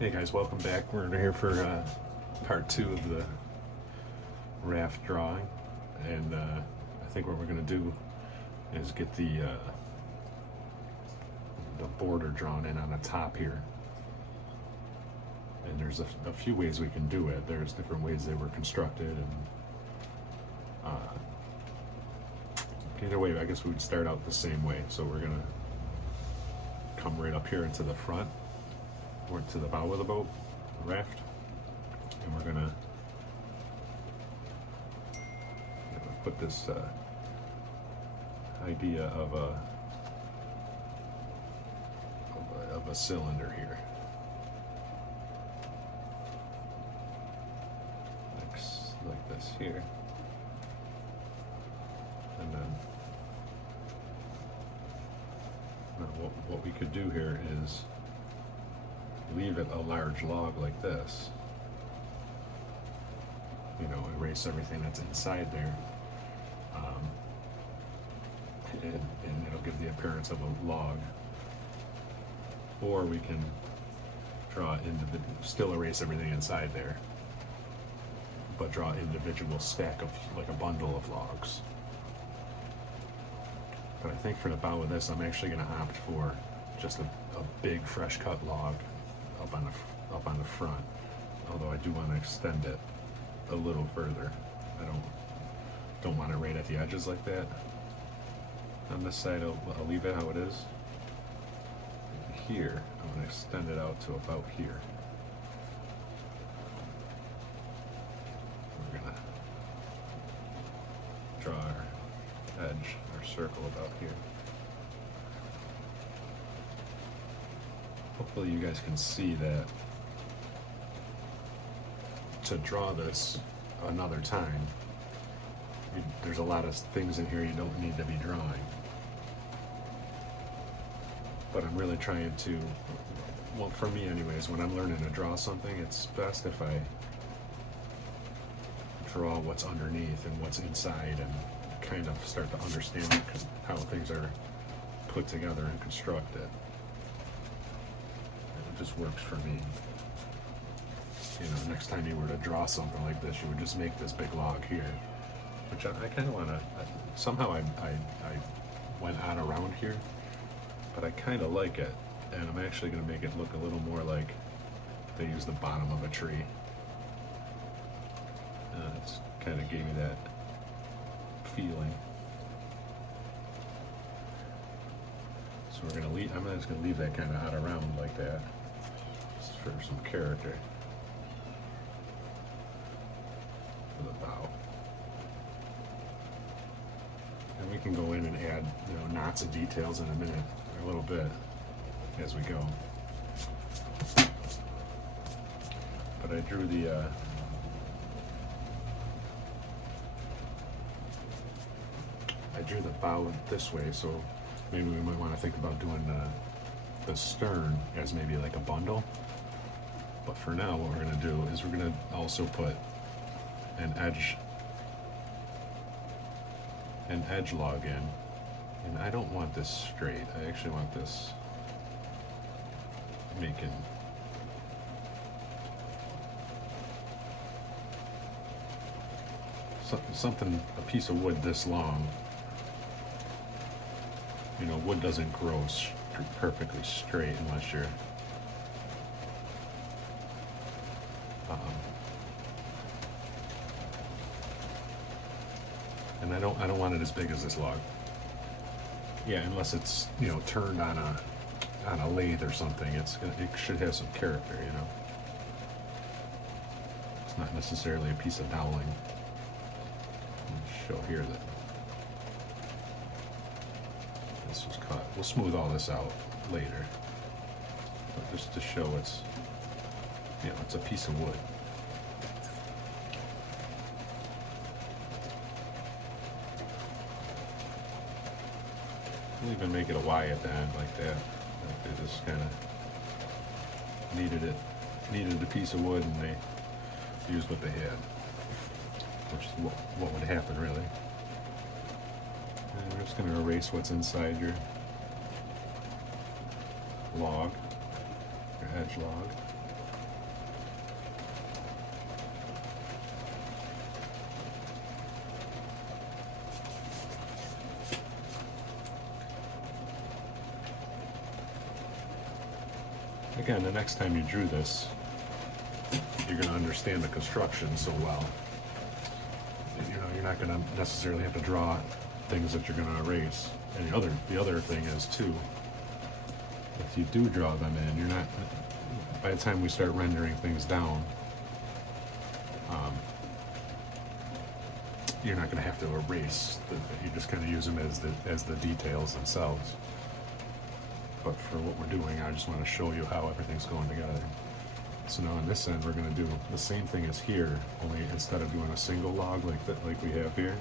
Hey guys, welcome back. We're here for part 2 of the raft drawing, and I think what we're going to do is get the border drawn in on the top here. And there's a few ways we can do it. There's different ways they were constructed, and either way, I guess we would start out the same way. So we're going to come right up here into the front, or to the bow of the boat, the raft, and we're gonna put this idea of a cylinder here, like this here, and then now what we could do here is leave it a large log like this, erase everything that's inside there, and it'll give the appearance of a log. Or we can draw still erase everything inside there, but draw individual stack of, like a bundle of logs. But I think for the bow of this, I'm actually going to opt for just a big fresh cut log up on the front, although I do want to extend it a little further. I don't want it right at the edges like that. On this side, I'll leave it how it is. Here, I'm going to extend it out to about here. We're going to draw our edge, our circle about here. Hopefully you guys can see that to draw this another time, there's a lot of things in here you don't need to be drawing. But I'm really trying to, well, for me anyways, when I'm learning to draw something, it's best if I draw what's underneath and what's inside and kind of start to understand how things are put together and constructed. Just works for me. Next time you were to draw something like this, you would just make this big log here, which I kind of want to, somehow I went on around here, but I kind of like it, and I'm actually going to make it look a little more like they use the bottom of a tree. It's kind of gave me that feeling. So we're going to leave, I'm just going to leave that kind of out around like that, just for some character for the bow. And we can go in and add, knots of details in a minute, or a little bit, as we go. But I drew the bow this way, so maybe we might want to think about doing the stern as maybe like a bundle. But for now, what we're going to do is we're going to also put an edge log in. And I don't want this straight. I actually want this making something, a piece of wood this long. Wood doesn't grow perfectly straight unless you're and I don't want it as big as this log. Yeah, unless it's turned on a lathe or something. It should have some character. It's not necessarily a piece of doweling. Show here that this was cut. We'll smooth all this out later, but just to show it's a piece of wood. We'll even make it a Y at the end like that. Like they just kind of needed a piece of wood, and they used what they had, which is what would happen really. And we're just going to erase what's inside your log, your edge log. again, the next time you drew this, you're going to understand the construction so well. You know, you're not going to necessarily have to draw things that you're going to erase. And the other thing is too, if you do draw them in, you're not, by the time we start rendering things down, you're not going to have to erase. You just kind of use them as the details themselves. But for what we're doing, I just want to show you how everything's going together. So now on this end, we're going to do the same thing as here, only instead of doing a single log like we have here.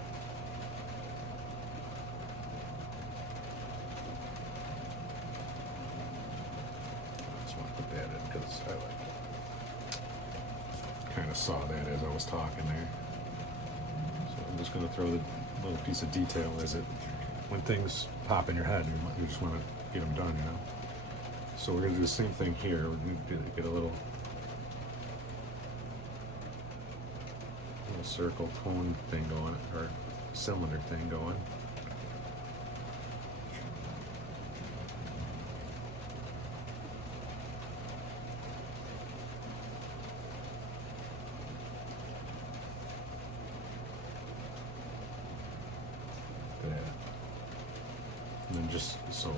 I just want to put that in because I kind of saw that as I was talking there. So I'm just going to throw the little piece of detail as it, when things pop in your head, you just want to get them done, you know. So we're going to do the same thing here. We're going to get a little circle cone thing going, or cylinder thing going. There. And then just so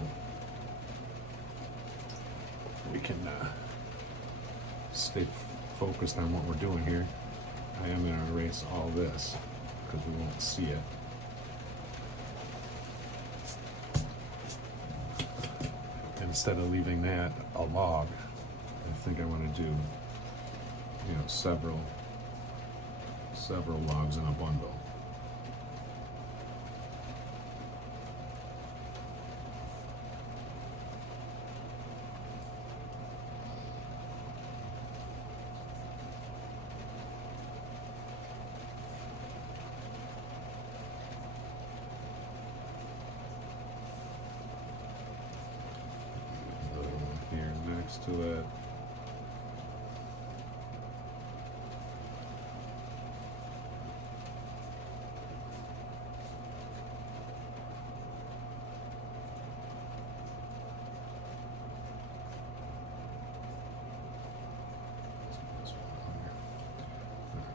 we can stay focused on what we're doing here, I am going to erase all this because we won't see it. Instead of leaving that a log, I think I want to do, you know, several logs in a bundle. To it.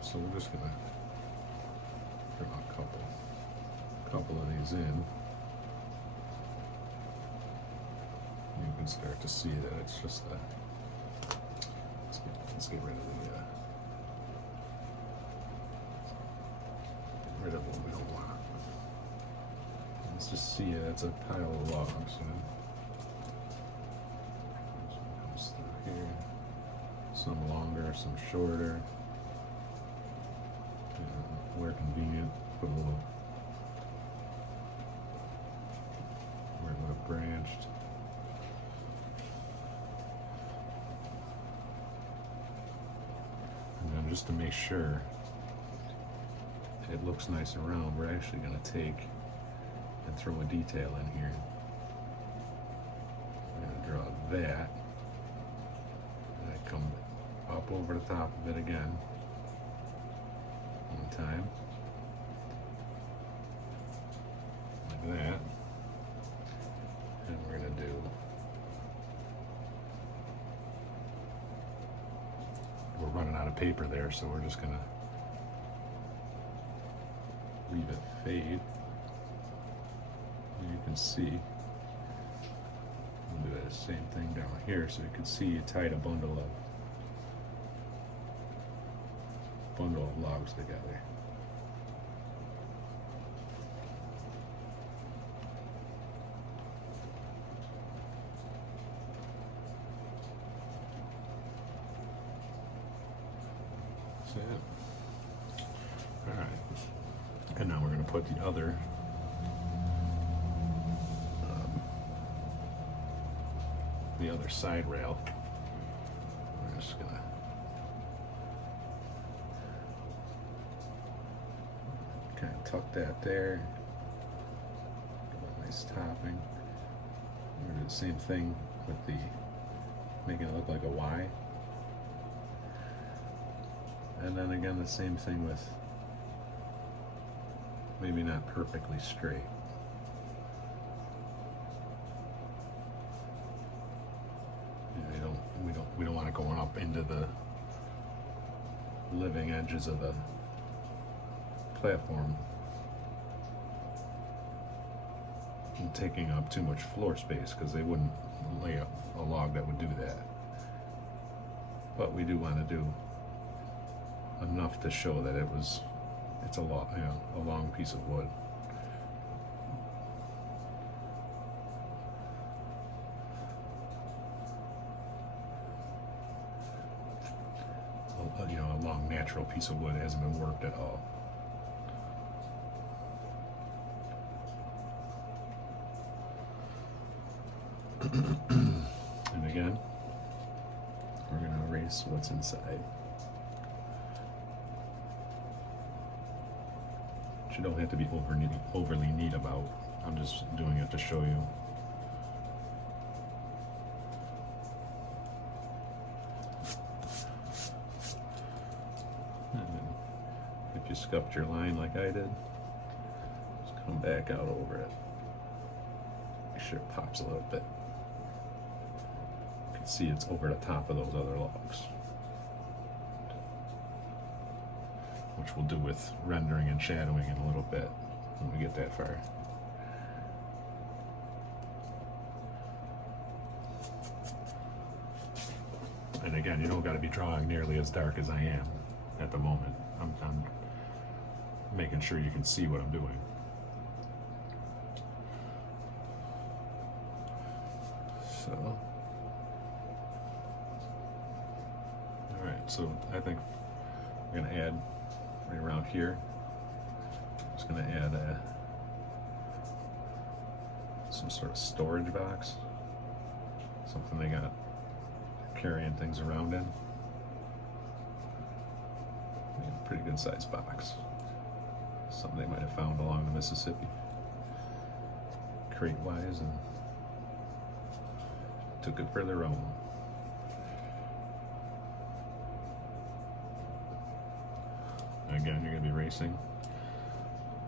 So we're just gonna bring a couple of these in. You can start to see that it's just let's get rid of what we don't want. Let's just see it. It's a pile of logs. You know? Comes through here. Some longer, some shorter. And where convenient, put a little where it would have branched. And just to make sure it looks nice and round, we're actually going to take and throw a detail in here. We're going to draw that, and I come up over the top of it again, one time, like that, and we're going to do, we're running out of paper there, so we're just going to leave it fade. And you can see, we'll do the same thing down here so you can see you tied a bundle of logs together. So yeah. All right. And now we're going to put the other side rail. We're just going to kind of tuck that there. Give it a nice topping. We're going to do the same thing with the, making it look like a Y. And then again, the same thing with maybe not perfectly straight. We don't we don't want it going up into the living edges of the platform and taking up too much floor space, because they wouldn't lay a log that would do that. But we do want to do enough to show that it's a long, a long piece of wood. A long natural piece of wood. It hasn't been worked at all. And again, we're going to erase what's inside. Which you don't have to be overly neat about. I'm just doing it to show you. If you scuffed your line like I did, just come back out over it. Make sure it pops a little bit. You can see it's over the top of those other logs, which we'll do with rendering and shadowing in a little bit when we get that far. And again, you don't got to be drawing nearly as dark as I am at the moment. I'm making sure you can see what I'm doing. So, all right, so I think I'm gonna add right around here. I'm just gonna add some sort of storage box, something they got carrying things around in. Pretty good sized box. Something they might have found along the Mississippi, crate wise, and took it for their own. Again, you're going to be erasing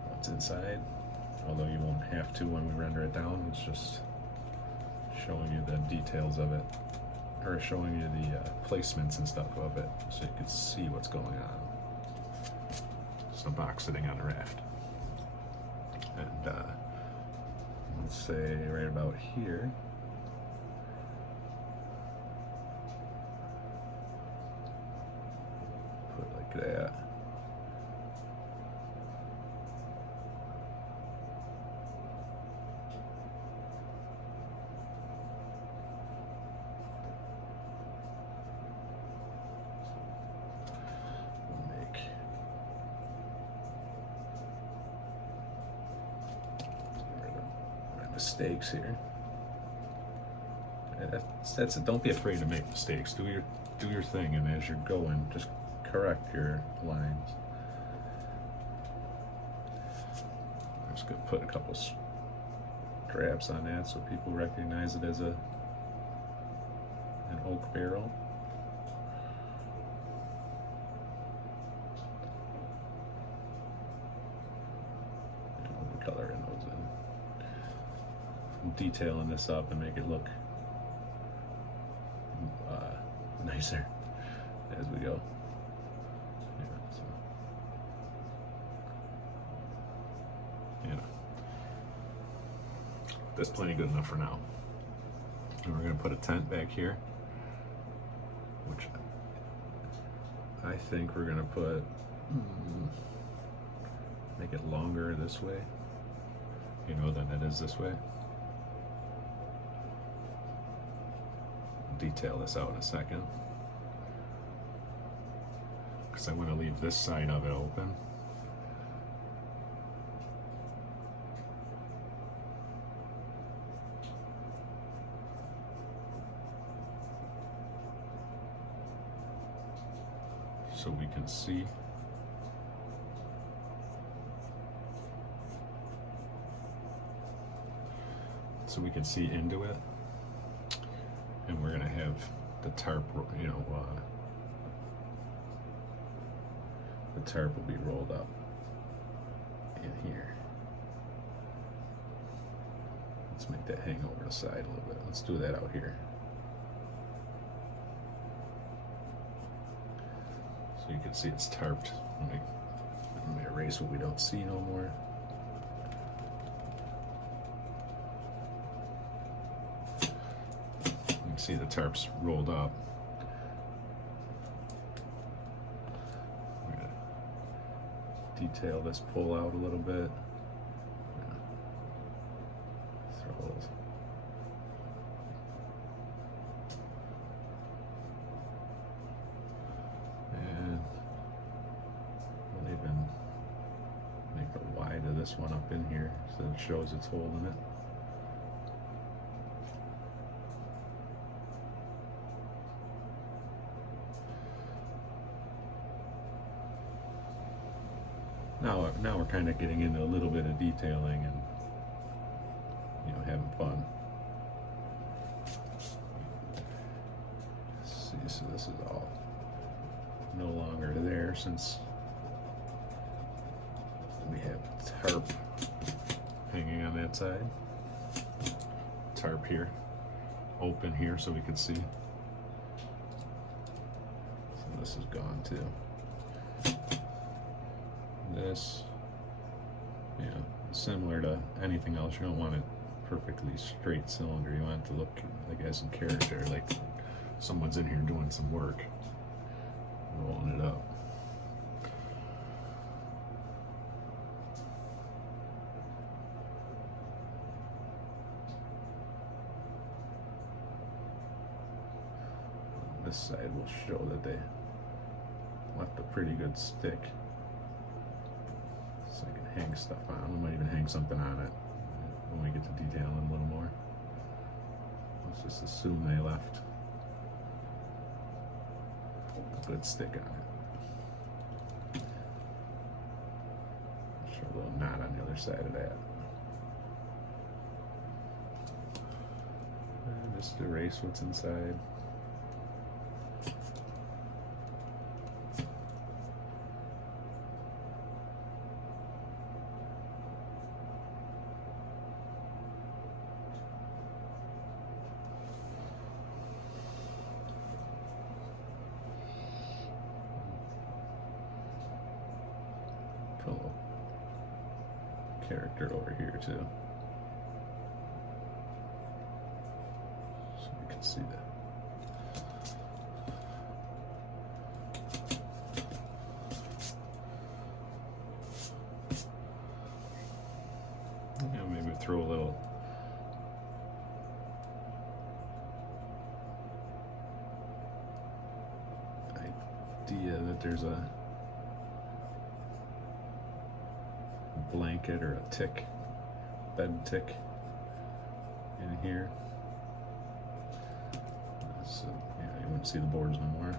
what's inside, although you won't have to when we render it down. It's just showing you the details of it, or showing you the placements and stuff of it, so you can see what's going on. It's a box sitting on a raft. And let's say right about here, put it like that. Mistakes here. Yeah, that's it. Don't be afraid to make mistakes. Do your thing, and as you're going, just correct your lines. I'm just gonna put a couple straps on that so people recognize it as an oak barrel. And I'll be coloring those in. Detailing this up and make it look nicer as we go. Yeah, so, that's plenty good enough for now. And we're going to put a tent back here, which I think we're going to put, make it longer this way, than it is this way. Detail this out in a second, because I want to leave this side of it open. So we can see. So we can see into it. And we're going to have the tarp, the tarp will be rolled up in here. Let's make that hang over the side a little bit. Let's do that out here. So you can see it's tarped. Let me erase what we don't see no more. You can see the tarps rolled up. I'm gonna detail this pull out a little bit. Throw those. And we'll even make a wide of this one up in here so it shows it's holding it. Now we're kind of getting into a little bit of detailing and, you know, having fun. Let's see, so this is all no longer there since we have tarp hanging on that side. Tarp here, open here so we can see. So this is gone too. This, yeah, similar to anything else, you don't want it perfectly straight cylinder. You want it to look like it has some character, like someone's in here doing some work, rolling it up. This side will show that they left a pretty good stick. So I can hang stuff on. We might even hang something on it when we get to detailing a little more. Let's just assume they left a good stick on it. Show a little knot on the other side of that. And just erase what's inside. Put a little character over here too, so we can see that. Yeah, maybe throw a little idea that there's a blanket or a tick, bed tick in here. So, yeah, you wouldn't see the boards no more.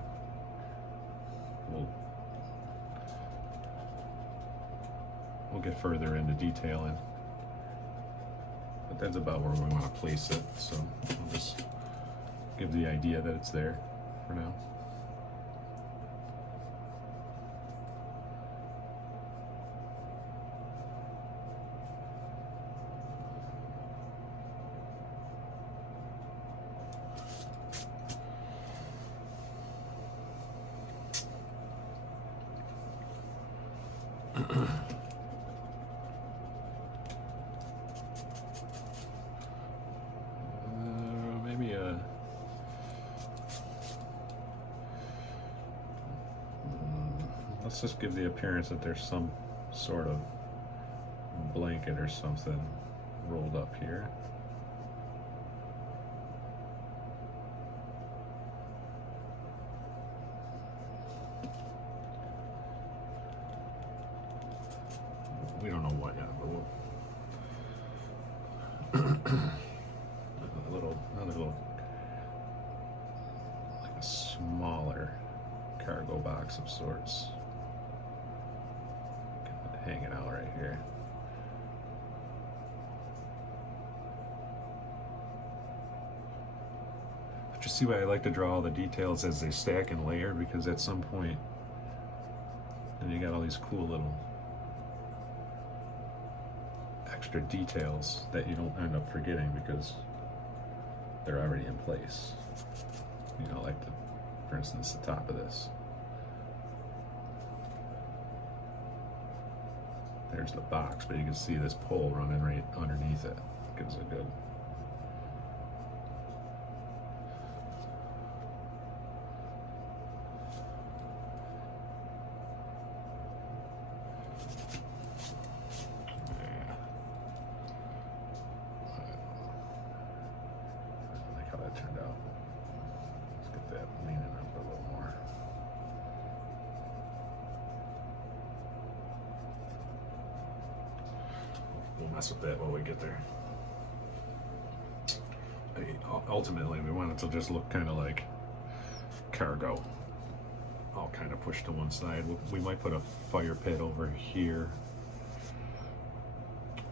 We'll get further into detailing, but that's about where we want to place it. So I'll just give the idea that it's there for now. Maybe let's just give the appearance that there's some sort of blanket or something rolled up here. We don't know what yet, but we'll another little, like a smaller cargo box of sorts. Hanging out right here. But you see why I like to draw all the details as they stack and layer, because at some point, then you got all these cool little extra details that you don't end up forgetting because they're already in place. You know, like for instance, the top of this. there's the box, but you can see this pole running right underneath it. Gives a good. Turned out. Let's get that leaning up a little more. We'll mess with that while we get there. Ultimately, we want it to just look kind of like cargo, all kind of pushed to one side. We might put a fire pit over here,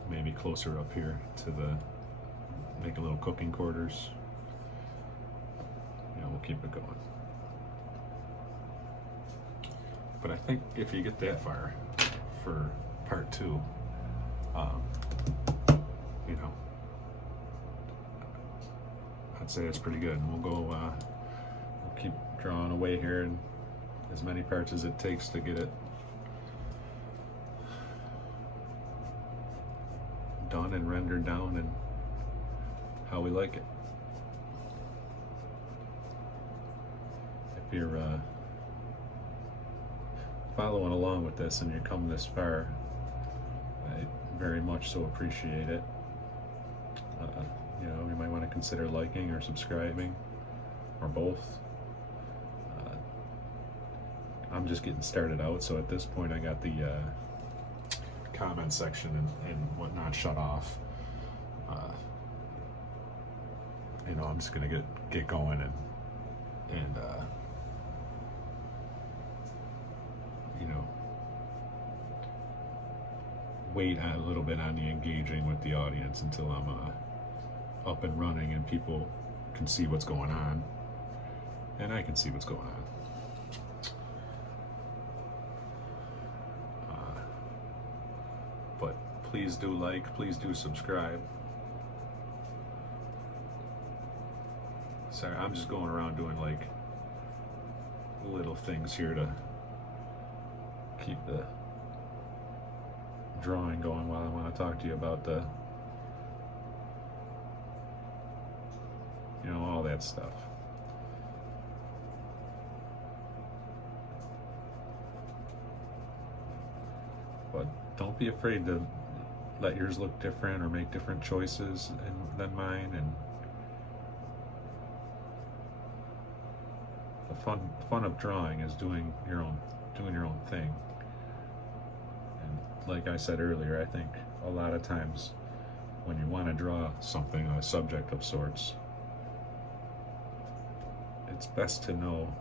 maybe closer up here to make a little cooking quarters. We'll keep it going. But I think if you get that far for part 2, I'd say it's pretty good. And we'll keep drawing away here, and as many parts as it takes to get it done and rendered down and how we like it. If you're following along with this and you come this far, I very much so appreciate it. You might want to consider liking or subscribing, or both. I'm just getting started out, so at this point I got the comment section and whatnot shut off. I'm just gonna get going and wait a little bit on the engaging with the audience until I'm up and running and people can see what's going on, and I can see what's going on. But please do like, please do subscribe. Sorry, I'm just going around doing like little things here to keep the drawing going while I want to talk to you about the, all that stuff. But don't be afraid to let yours look different or make different choices than mine. And the fun of drawing is doing your own thing. And like I said earlier, I think a lot of times when you want to draw something, a subject of sorts, it's best to know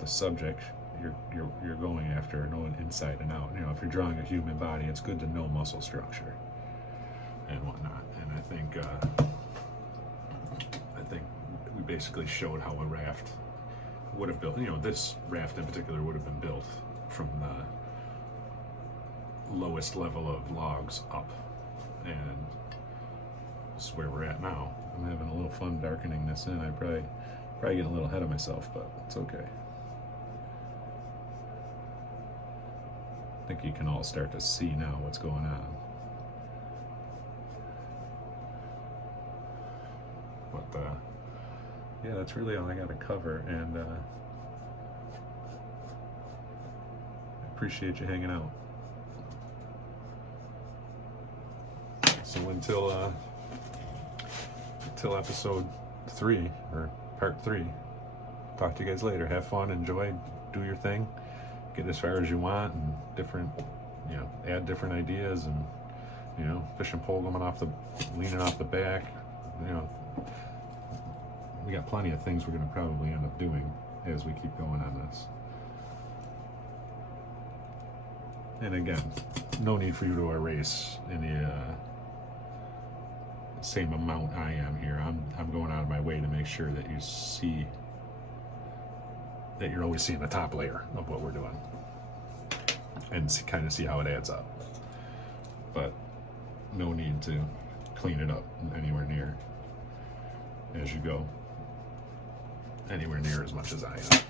the subject you're going after, know it inside and out. If you're drawing a human body, it's good to know muscle structure and whatnot. And I think we basically showed how a raft would have built. This raft in particular would have been built from the lowest level of logs up, and this is where we're at now. I'm having a little fun darkening this in. I probably getting a little ahead of myself, but it's okay. I think you can all start to see now what's going on. But yeah, that's really all I got to cover, and I appreciate you hanging out. So until episode 3 or part 3, talk to you guys later. Have fun, enjoy, do your thing, get as far as you want, and add different ideas, and fishing pole leaning off the back. We got plenty of things we're going to probably end up doing as we keep going on this. And again, no need for you to erase any same amount I am here. I'm going out of my way to make sure that you see that you're always seeing the top layer of what we're doing, and kind of see how it adds up. But no need to clean it up anywhere near as you go, anywhere near as much as I am.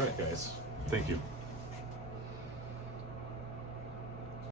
All right, guys. Thank you.